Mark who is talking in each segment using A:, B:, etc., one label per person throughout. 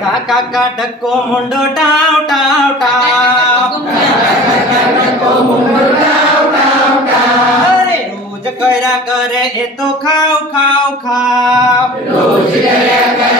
A: કાકા કા ઢક્કો મુંડો ટાવ ટાવ
B: ટાવ
A: રોજ કર્યા કરે એ તો ખાવ ખાવ ખાવ
B: રોજ કરે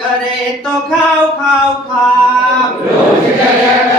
A: करे तो खाओ खाओ
B: खाओ